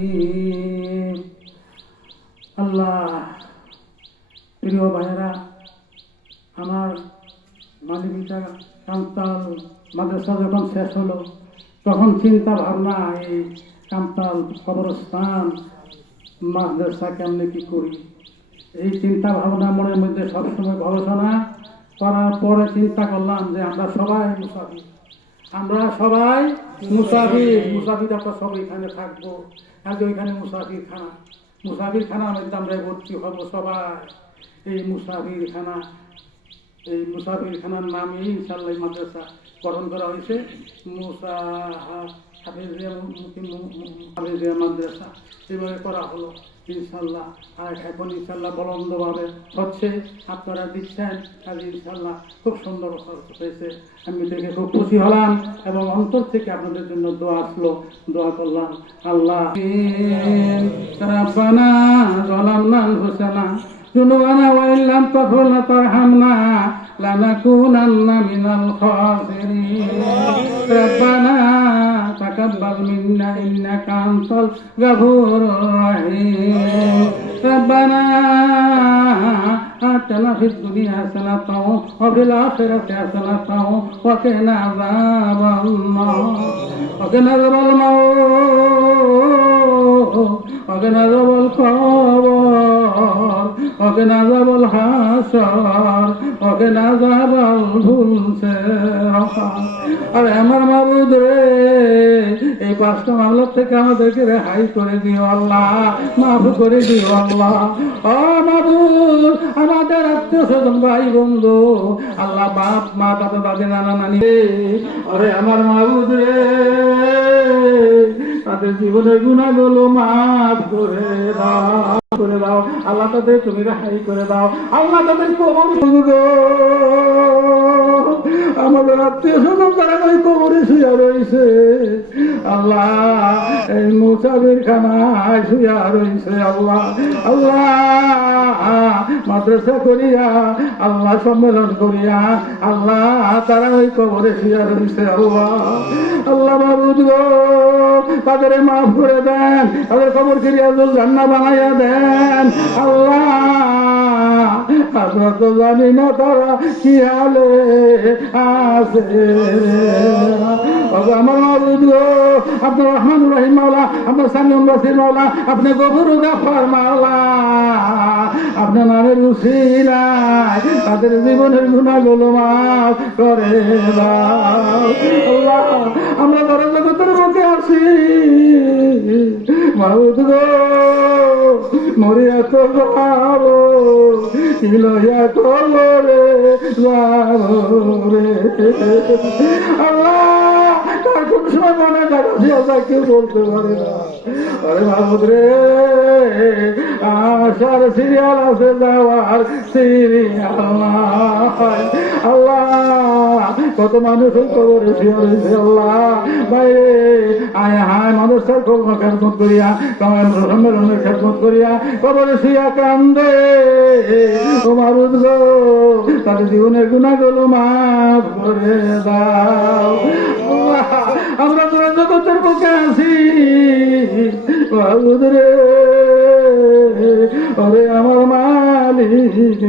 الرحيم আল্লাহ প্রিয় ভাইয়েরা, আমার মালিকা কামতাল মাদ্রাসা যখন শেষ হলো তখন চিন্তা ভাবনা এই কামতাল কবরস্থান মাদ্রাসা কেমনে কি করি, এই চিন্তা ভাবনা মনের মধ্যে সবসময় গবেষণা করার পরে চিন্তা করলাম যে আমরা সবাই মুসাফির, আমরা সব এখানে থাকবো। আগে ওইখানে মুসাফির খানার মধ্যে আমরা ভর্তি হবো সবাই। এই মুসাফির খানার নামে ইনশাল্লাহ মাদ্রাসা গঠন করা হয়েছে, হাফেজিয়া মাদ্রাসা এভাবে করা হলো ইনশাল্লাহ। আর এখন ইনশাল্লাহ বলন্দভাবে হচ্ছে, আপনারা দিচ্ছেন, আজ ইনশাল্লাহ খুব সুন্দর হয়েছে। আমি দেখে খুব খুশি হলাম এবং অন্তর থেকে আপনাদের জন্য দোয়া আসলো, দোয়া করলাম। আল্লাহ রাব্বানা যালামনা আনফুসানা যুনুবানা ওয়া ইল্লাম তাগফির লানা ওয়ারহামনা লানাকুনান্না মিনাল খাসিরিন। রাব্বানা তাকাব্বাল মিন্না ইন্নাকা আনতাল গাফুরুর রাহিম। রাব্বানা آتنا في الدنيا حسنة وفي الآخرة حسنة وقنا عذاب النار وقنا عذاب الموت وقنا عذاب القبر وقنا عذاب الحشر وقنا عذاب الفلسفة। আরে আমার মাবুদ রে, এই 5টা মামলা থেকে আমাদেরকে রেহাই করে দিও আল্লাহ, মাফ করে দিও আল্লাহ। ও মাবুদ, আমাদের আত্মীয় স্বজন ভাই বন্ধু আল্লাহ, বাপ মা দাদা দাদি নানা নানি, আরে আমার মাবুদ রে, তাদের জীবনের গুনাহগুলো মাফ করে দাও আল্লাহ, তাদের তুমি রেহাই করে দাও আল্লাহ, তাদের কবর আমাদের আত্মীয় স্বজন তারা ওই কবরে শুয়ে রয়েছে আল্লাহ, এই মুসাফির খানায় শুয়ে রয়েছে আল্লাহ। মাদ্রাসা করিয়া আল্লাহ, সম্মেলন করিয়া আল্লাহ, তারা ওই কবরে শুয়ে রয়েছে আল্লাহ মাবুদ গো, তাদের মাফ করে দেন, তাদের কবর করিয়া জান্নাত বানাইয়া দেন আল্লাহ। আমরা তো জানি না তারা কি হালে আছে। আমার মাবুদ গো, আপনার রহমান রহিম মাওলা, আপনার সামিউল বাসির মাওলা, আপনি গফুর গাফফার মাওলা, আপনার নামের উসিলায় তাদের জীবনের গুনাহগুলো মাফ করে দাও আল্লাহ। আমরা বড় জগতের মুখে আছি মাবুদ গো, মরিয়া তো যাবো, লইয়া কবরে যাবো রে আল্লাহ। তার কোন সময় মনে দেখা কেউ বলতে পারে না। আরে মাবুদ রে, আসার সিরিয়াল আছে, যাওয়ার সিরিয়াল আল্লাহ। কত মানুষ কবরে শুয়ে রয়েছে আল্লাহ, বাইরে আয় হায় মানুষের খেদমত করিয়া, সম্মেলনের খেদমত করিয়া কবরে শুয়া কান্দে ও মাবুদ গো, তাদের জীবনের গুনাহগুলো মাফ করে দাও আল্লাহ। আমরা তোরা জগতের বুকে আছি মাবুদ রে, ওরে আমার মালিক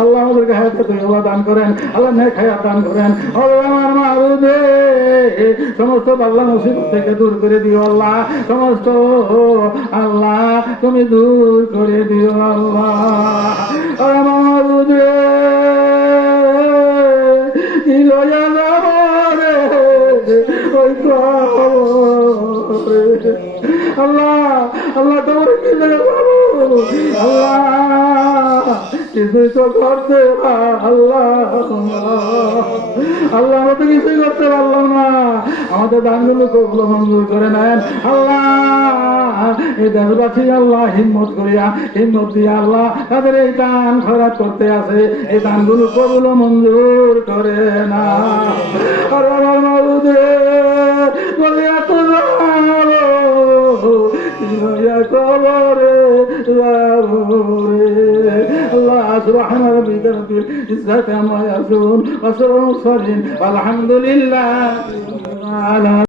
আল্লাহ, আমাদেরকে হায়াত তৈয়বা দান করেন আল্লাহ, নেক হায়াত দান করেন। ওরে আমার মাবুদ রে, সমস্ত বাল্লা মুসিবত থেকে দূর করে দিও আল্লাহ, সমস্ত আল্লাহ তুমি দূর করে দিও আল্লাহ। ওরে আমার মাবুদ রে, কি লইয়া যাব রে ওই আল্লাহ, আল্লাহ তোমার কি লইয়া যাবো আল্লাহ, কিছুই তো করতে আল্লাহ, আল্লাহ আমরা তো কিছুই করতে পারলাম না, আমাদের দানগুলো কবুল মঞ্জুর করে নেন আল্লাহ। এই দেশবাসী আল্লাহ হিম্মত দিয়া আল্লাহ, তাদের এই দান খরচ করতে আছে, এই দানগুলো কবুল মঞ্জুর করে না। আর আমার মাবুদ রে, বলে এত কবরে আল্লাহ। সুবহান রাব্বিকা রাব্বিল ইজ্জাতি আম্মা ইয়াসিফুন ওয়া সালামুন আলাল মুরসালিন ওয়ালহামদুলিল্লাহি রাব্বিল আলামিন।